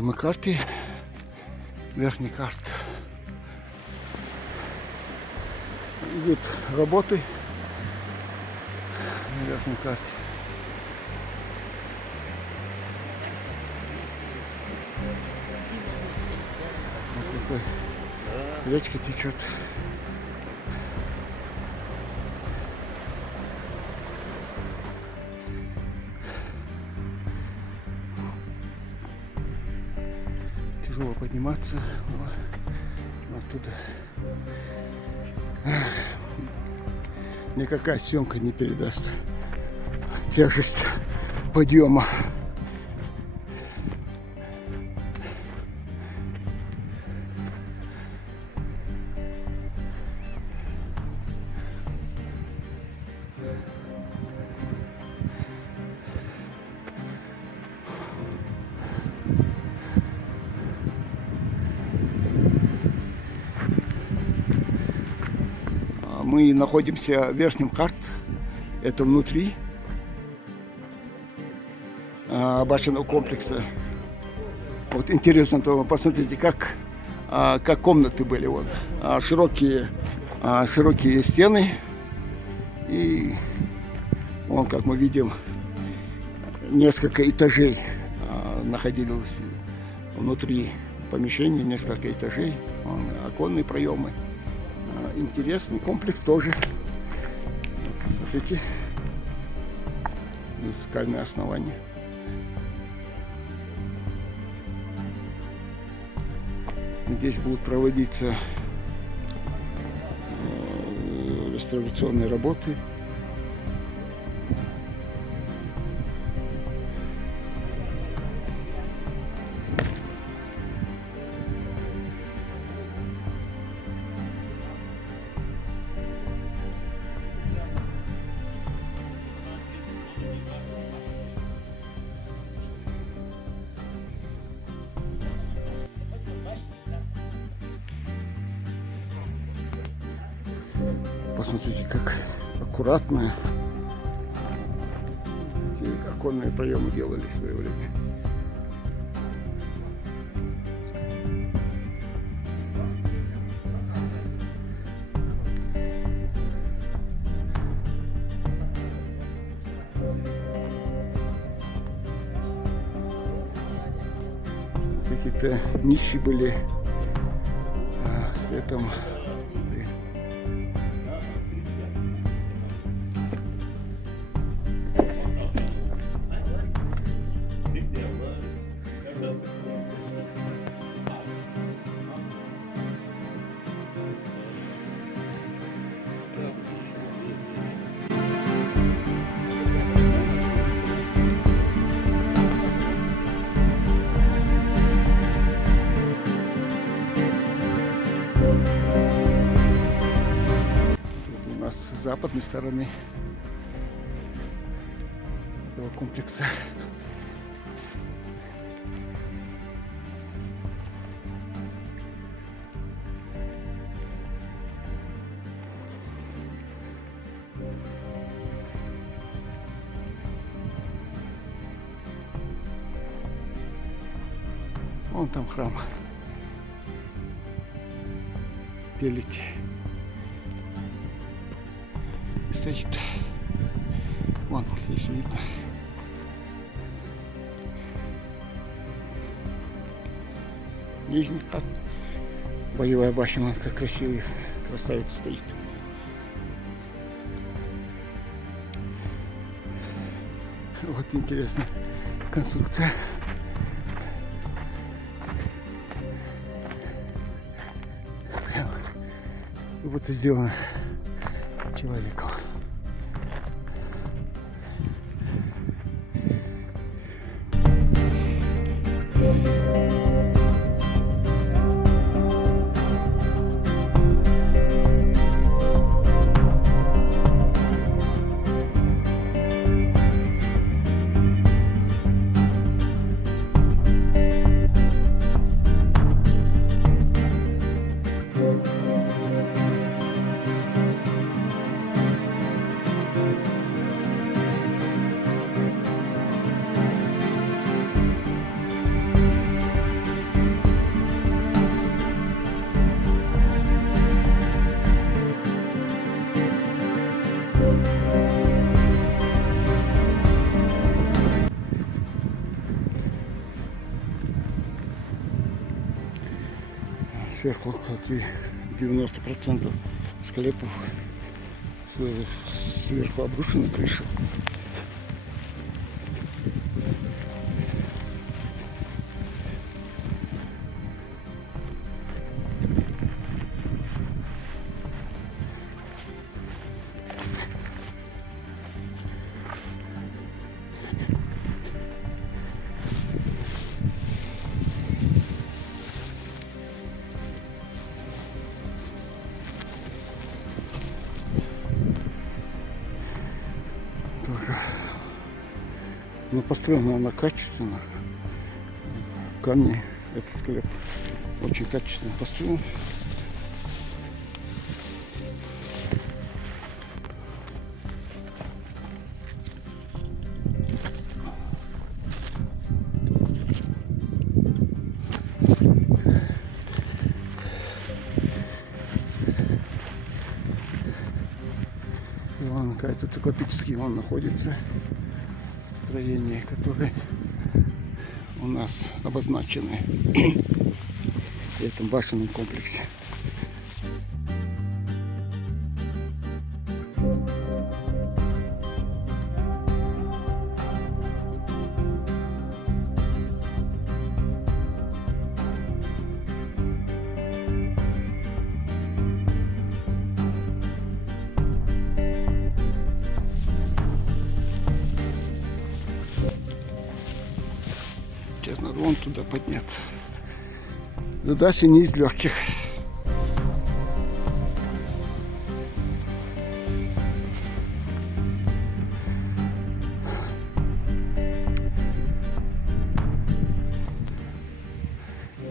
на карте, верхней карты. Идут работы на верхней карте. Вот такой речка течет. Тяжело подниматься оттуда. Никакая съемка не передаст тяжесть подъема. Мы находимся в верхнем карт, это внутри башенного комплекса. Вот интересно, то посмотрите, как комнаты были. Вот широкие стены, и вон, как мы видим, несколько этажей находилось внутри помещения, несколько этажей, вон, оконные проемы. Интересный комплекс тоже. Смотрите, скальное основание. Здесь будут проводиться реставрационные работы. Посмотрите, как аккуратно эти оконные проемы делали в свое время. Какие-то нищие были с этим. С западной стороны этого комплекса. Вон там храм Пелити стоит. Вон, если видно. Нижний карт. Боевая башня, вон как красивый красавица стоит. Вот интересная конструкция. Вот и сделано человеком. сверху, как и 90% склепов, сверху обрушена крыша. Тоже. Но построена она качественно. Камни, этот склеп очень качественно построен. И вон какая-то циклопический он находится. Строения, которые у нас обозначены в этом башенном комплексе. Сейчас надо вон туда подняться. Задача не из легких.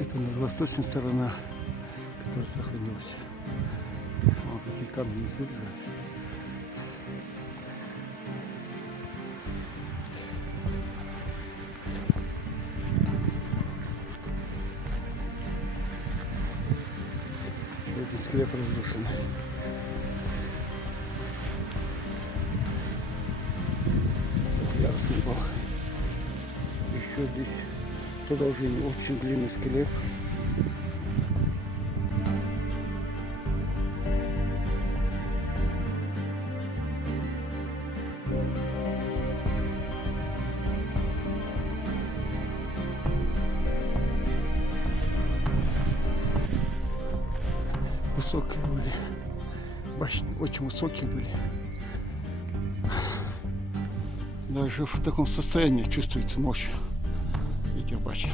Это у нас восточная сторона, которая сохранилась. Вот какие камни внизу лежат. Этот склеп разрушен. Ярусный был. Еще здесь продолжение. Очень длинный склеп. Высокие были. Башни очень высокие были. Даже в таком состоянии чувствуется мощь этих башен.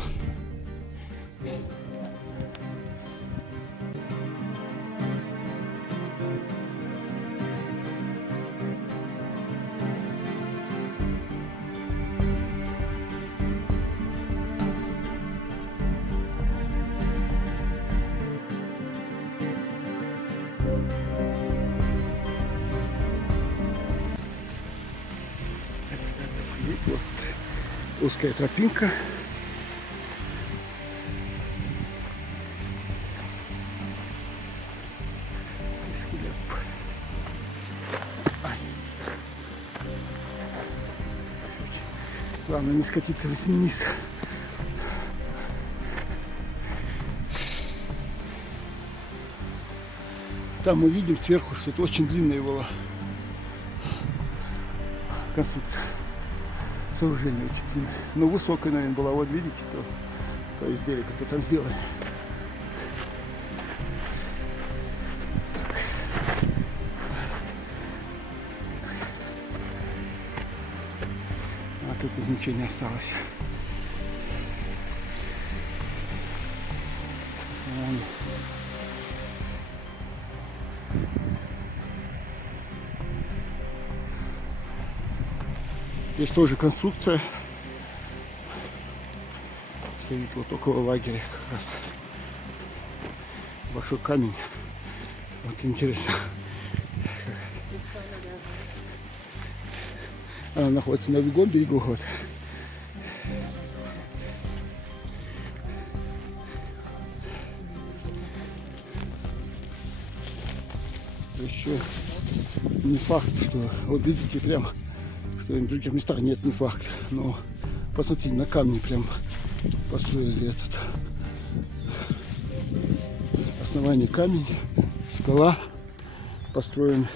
Вот узкая тропинка. И склеп. Главное не скатиться вниз. Там мы видим сверху, что это очень длинная была конструкция. Сооружение очень длинное. Но высокая, наверное, была. Вот видите, то из берега, то там сделали. Так. А тут ничего не осталось. Здесь тоже конструкция стоит вот около лагеря как раз. Большой камень. Вот интересно. Она находится на другом берегу. Вот. Еще не факт, что вот видите прям, что в других местах нет, не факт. Но посмотрите, на камне прям построили этот основании камень, скала, построен